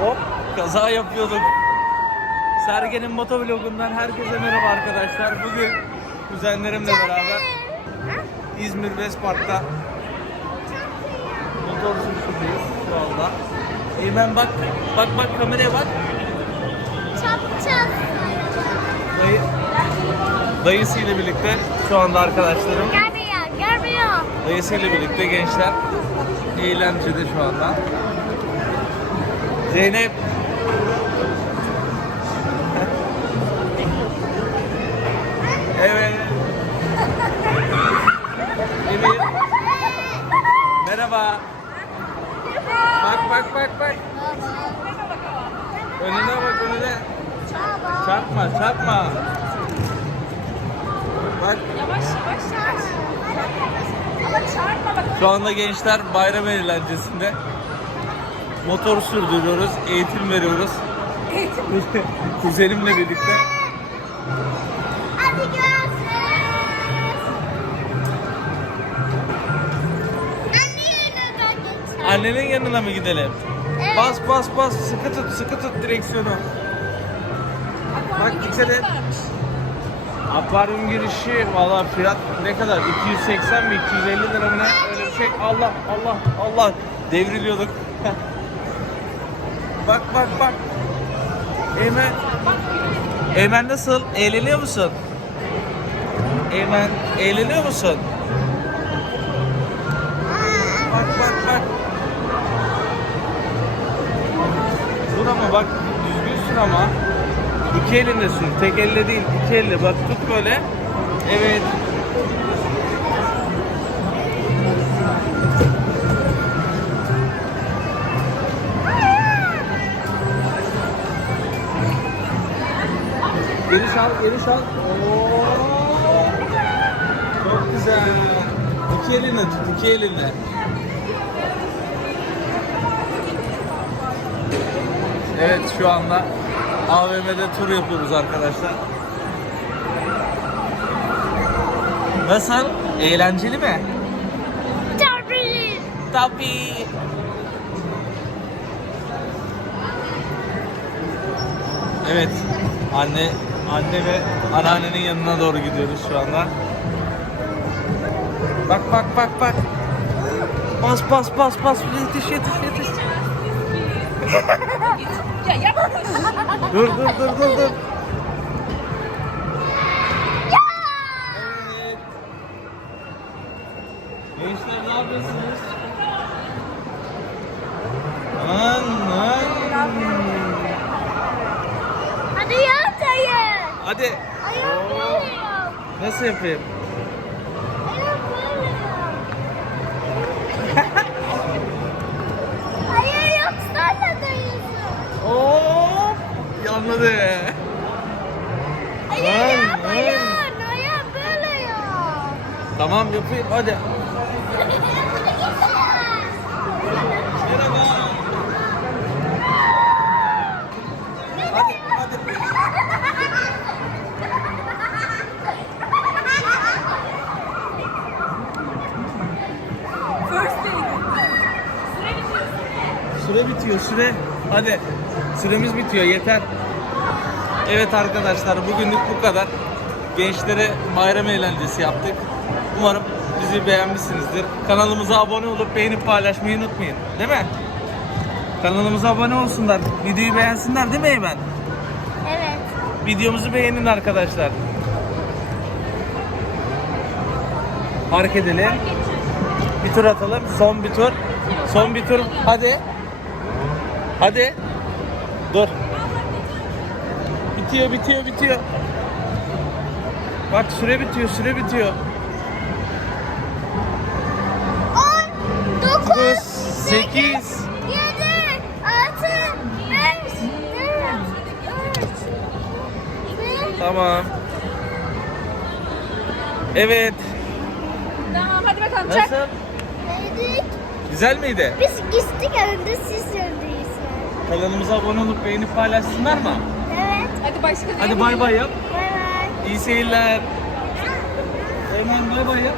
Hop kaza yapıyorduk. Sergen'in motovlogundan herkese merhaba arkadaşlar. Bugün kuzenlerimle beraber İzmir West Park'ta motor sürüşündeyiz şu anda. Eymen bak, bak bak kameraya bak. Çapacağız. Dayı, dayısıyla birlikte şu anda arkadaşlarım. Görmüyor, görmüyor. Dayısıyla birlikte gençler eğlencede şu anda. Zeynep Evet. Emir. Merhaba. Bak bak bak bak. Önüne bak önüne. Çarpma çarpma. Bak Yavaş yavaş yavaş. Ama çarpma bak. Şu anda gençler bayram eğlencesinde motor sürdürüyoruz, eğitim veriyoruz. Eğitim. Kuzenimle birlikte. Hadi görüşürüz. Annenin yanına mı gidelim? Evet. Bas bas bas, sıkı tut, sıkı tut direksiyonu. Bak, et. Akvaryum girişi valla fiyat ne kadar? 280 mi 250 lira mı ne? Öyle bir şey. Allah Allah Allah devriliyorduk. bak bak bak. Eymen. Eymen nasıl? Eğleniyor musun? Eymen eğleniyor musun? Bak bak bak. Dur ama bak düzgün sür ama. İki elinle sür. Tek elle değil. iki elle. Bak tut böyle. Geri sal, geri sal. Oo. Çok güzel. İki elinle tut, iki elinle. Evet şu anda AVM'de tur yapıyoruz arkadaşlar. Nasıl? Eğlenceli mi? Tabii. Tabii. Evet. Anne anne ve anneannenin yanına doğru gidiyoruz şu anda. Bak bak bak bak. Bas bas bas bas yetiş yetiş yetiş. Ya yapma. Dur dur dur dur dur. Evet. Gençler ne yapıyorsunuz? Aman aman. Hadi yat hayır. Hadi. Ayağım Oo. böyle yap. Nasıl yapayım? Hayır yoksa da dayısın. Oo! Yanladı. Hayır Lan, yap hayır. Böyle yap. Tamam yapayım hadi. Merhaba. Hadi hadi. First day. Süre bitiyor süre. Hadi. Süremiz bitiyor yeter. Evet arkadaşlar bugünlük bu kadar. Gençlere bayram eğlencesi yaptık. Umarım bizi beğenmişsinizdir. Kanalımıza abone olup beğenip paylaşmayı unutmayın. Değil mi? Kanalımıza abone olsunlar. Videoyu beğensinler değil mi Eymen? Evet. Videomuzu beğenin arkadaşlar. Park edelim. Bir tur atalım. Son bir tur. Son bir tur. Hadi. Hadi. Dur. Bitiyor, bitiyor, bitiyor. Bak süre bitiyor, süre bitiyor. 10, 9, 9, 8. 7, 6, 5, 4, 3, Tamam. Evet. Tamam hadi bakalım çak. Nasıl? Neydik? Güzel miydi? Biz gittik önünde siz öndeyiz. Kanalımıza abone olup beğenip paylaşsınlar mı? Evet. Hadi başka Hadi bay bay yap. Bay bay. İyi seyirler. Hemen bay bay yap.